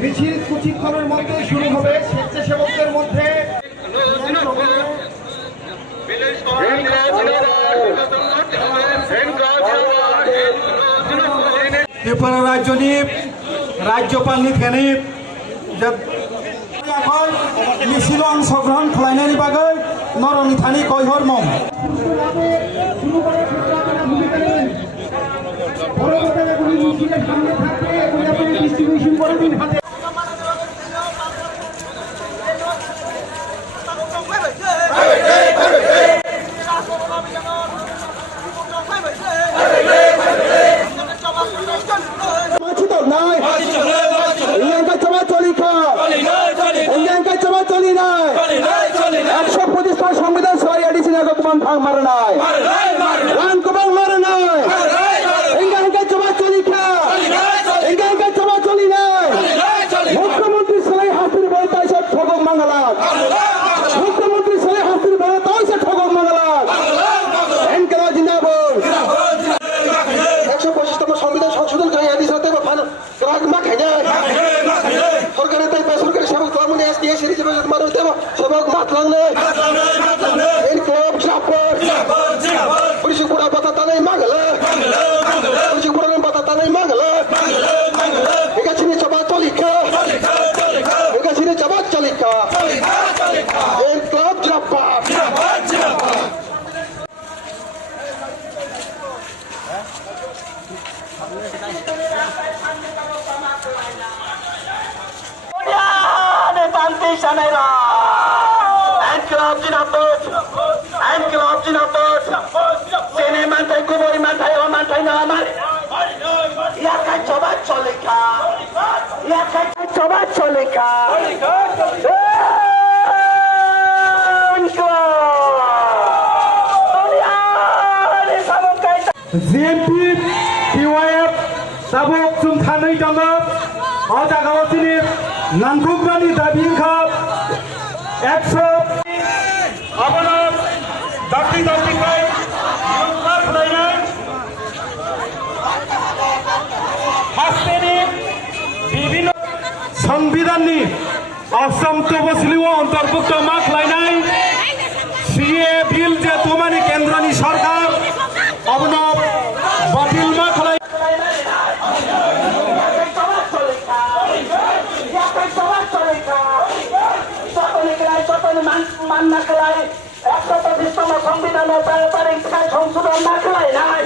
মিছিল কিছুক্ষণের মধ্যে শুরু হবে। স্বেচ্ছাসেবকদের মধ্যে ত্রিপুরা রাজ্য নিপ রাজ্যপাল নিথেনি এখন মিছিল অংশগ্রহণ খালাইনাयनि बागै नरनिथानि कयहर मं সংবিধান মারে নাই মারে নাই মুখ্যমন্ত্রী ছেলে হাসির বলে তাই সব ঠগক মাঙ্গালাক মুখ্যমন্ত্রী ছেলে হাসির বলে তাই সে ঠগক মাঙ্গালাক এনকেরা জিন্দাবাদ 125তম সংবিধান সংশোধন করে আদি সাথে সরকারের তাই বেসরকারি সেবক তমনে আজকে এই সিরিজে মানুষ দেব সেবক মাতলাংনে পুলিশপুরা বাতাতানাই মাগলে পুলিশপুরা বাতাতানাই মাগলে একাছিনি চাবা চলিকা একাছিনি চাবা চলিকা এই ক্লাব জিরাপাত GMP PYF sabuk zum thanai danga o jagao tini nangkukmani dabi kha 100 abona dakti dakti kai yukar khlainai hasteni bibhinno সংবিধাননি অসম তফসিলিও অন্তর্ভুক্ত মা খাইনাই সিএ বিল যে তোমানি কেন্দ্রনি সরকার অবনব বাতিল মা খাই মান্না খেলায় 125তম সংবিধানের সংশোধন না খেলায় নাই